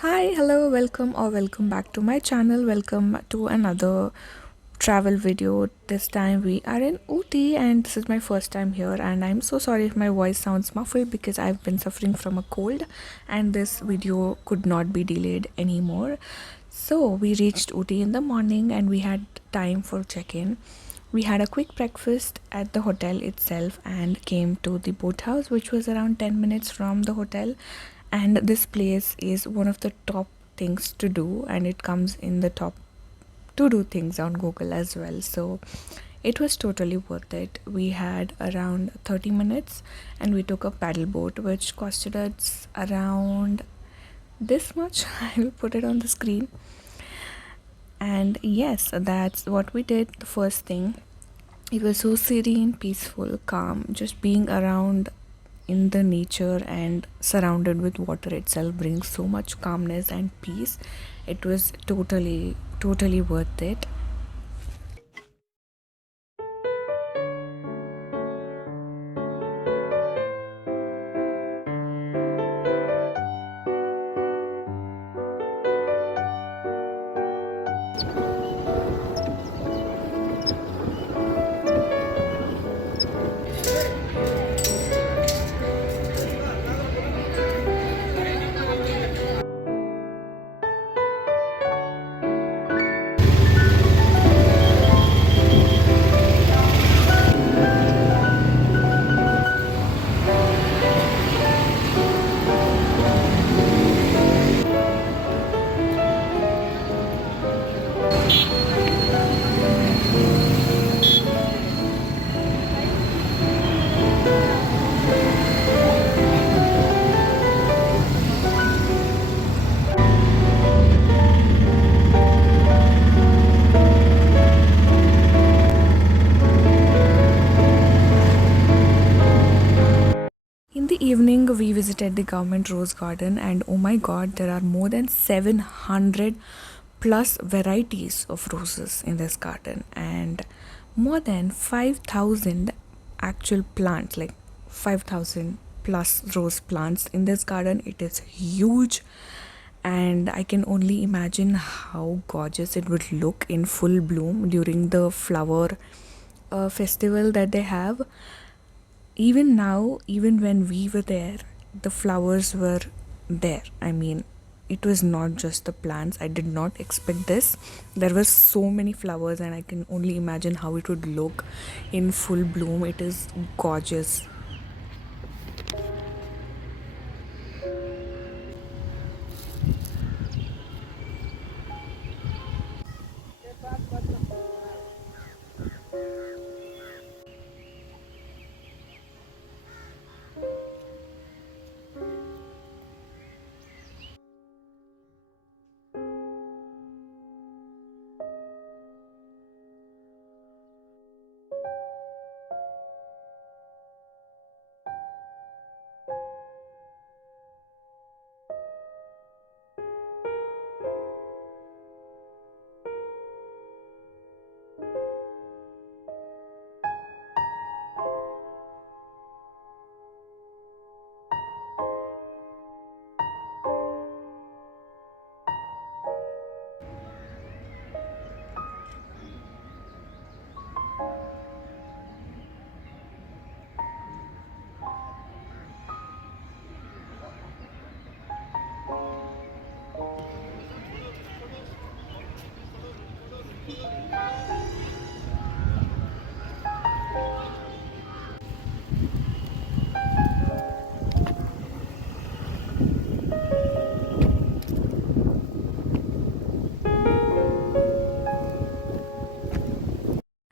Hi, hello, welcome or welcome back to my channel. Welcome to another travel video. This time we are in Ooty and this is my first time here, and I'm so sorry if my voice sounds muffled because I've been suffering from a cold and this video could not be delayed anymore. So we reached Ooty in the morning and we had time for check-in. We had a quick breakfast at the hotel itself and came to the boat house, which was around 10 minutes from the hotel. And this place is one of the top things to do, and it comes in the top to do things on Google as well. So it was totally worth it. We had around 30 minutes and we took a paddle boat, which costed us around this much. I will put it on the screen. And yes, that's what we did. The first thing, it was so serene, peaceful, calm, just being around in the nature and surrounded with water itself brings so much calmness and peace. It was totally worth it. In the evening, we visited the government rose garden, and oh my god, there are more than 700 plus varieties of roses in this garden, and more than 5,000 actual plants, like 5,000 plus rose plants in this garden. It is huge, and I can only imagine how gorgeous it would look in full bloom during the flower festival that they have. Even now, even when we were there, the flowers were there. I mean, it was not just the plants. I did not expect this. There were so many flowers, and I can only imagine how it would look in full bloom. It is gorgeous.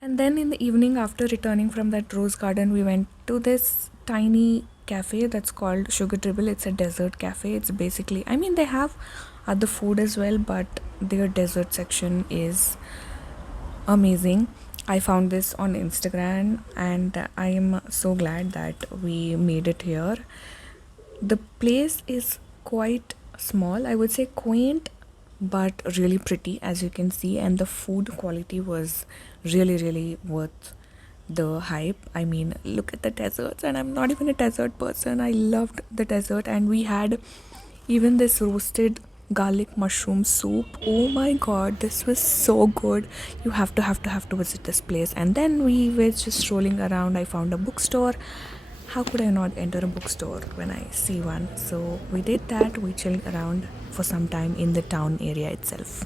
And then in the evening, after returning from that rose garden, we went to this tiny cafe that's called Sugar Dribble. It's a dessert cafe. It's basically, I mean, they have other food as well, but their dessert section is amazing. I found this on Instagram and I am so glad that we made it here. The place is quite small, I would say quaint, but really pretty, as you can see, and the food quality was really worth the hype. I mean, look at the desserts, and I'm not even a dessert person. I loved the dessert, and we had even this roasted garlic mushroom soup. Oh my god, this was so good. You have to visit this place. And then we were just rolling around. I found a bookstore. How could I not enter a bookstore when I see one? So we did that. We chilled around for some time in the town area itself.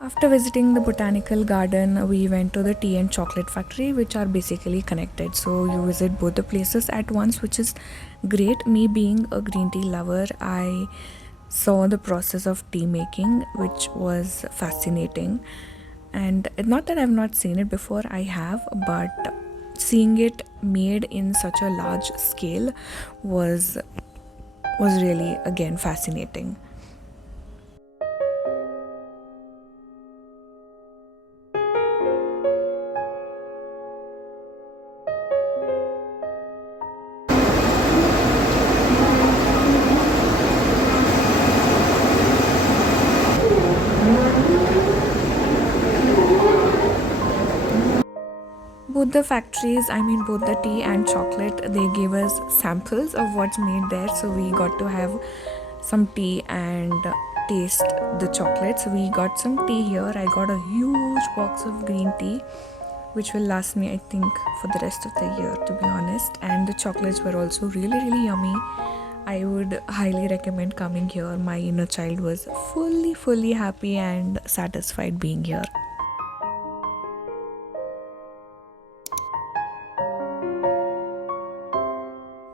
After visiting the botanical garden, we went to the tea and chocolate factory, which are basically connected. So you visit both the places at once, which is great. Me being a green tea lover, I saw the process of tea making, which was fascinating. And not that I've not seen it before, I have, but seeing it made in such a large scale was really again fascinating. Both the factories, I mean both the tea and chocolate, they gave us samples of what's made there. So we got to have some tea and taste the chocolate. So we got some tea here. I got a huge box of green tea, which will last me, I think, for the rest of the year, to be honest. And the chocolates were also really, really yummy. I would highly recommend coming here. My inner child was fully happy and satisfied being here.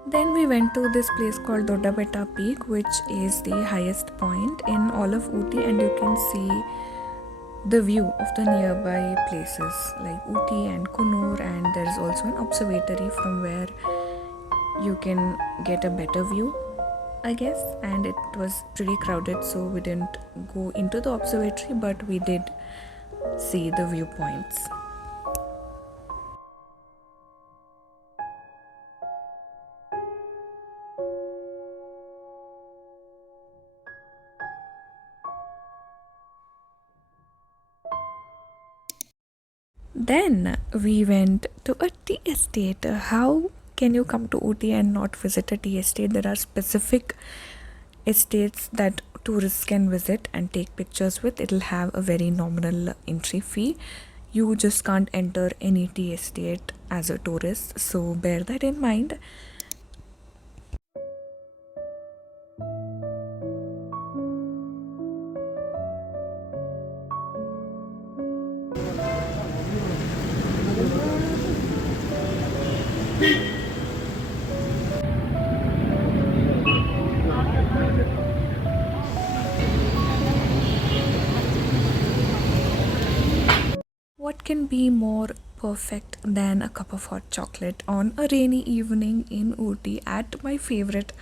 Then we went to this place called Dodeta Peak, which is the highest point in all of Ooty, and you can see the view of the nearby places like Ooty and Kunur, and there is also an observatory from where you can get a better view, I guess. And it was pretty crowded, so we didn't go into the observatory, but we did see the viewpoints. Then we went to a tea estate. How can you come to Ooty and not visit a tea estate? There are specific estates that tourists can visit and take pictures with. It'll have a very nominal entry fee. You just can't enter any tea estate as a tourist, so bear that in mind. What can be more perfect than a cup of hot chocolate on a rainy evening in Ooty at my favorite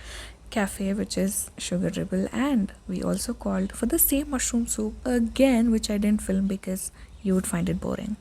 cafe, which is Sugar Dribble? And we also called for the same mushroom soup again, which I didn't film because you would find it boring.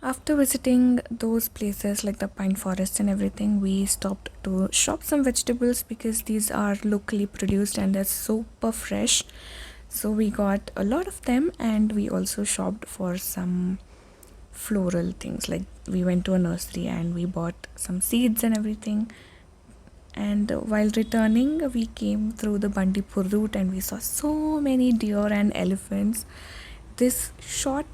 After visiting those places like the pine forest and everything, we stopped to shop some vegetables because these are locally produced and they're super fresh. So we got a lot of them, and we also shopped for some floral things. Like we went to a nursery and we bought some seeds and everything. And while returning, we came through the Bandipur route and we saw so many deer and elephants. This short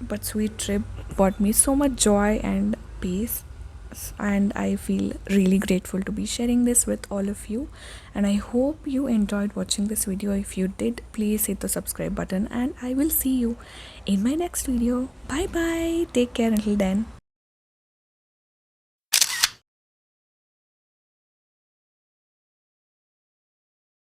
but sweet trip brought me so much joy and peace, and I feel really grateful to be sharing this with all of you. And I hope you enjoyed watching this video. If you did, please hit the subscribe button, and I will see you in my next video. Bye bye. Take care until then.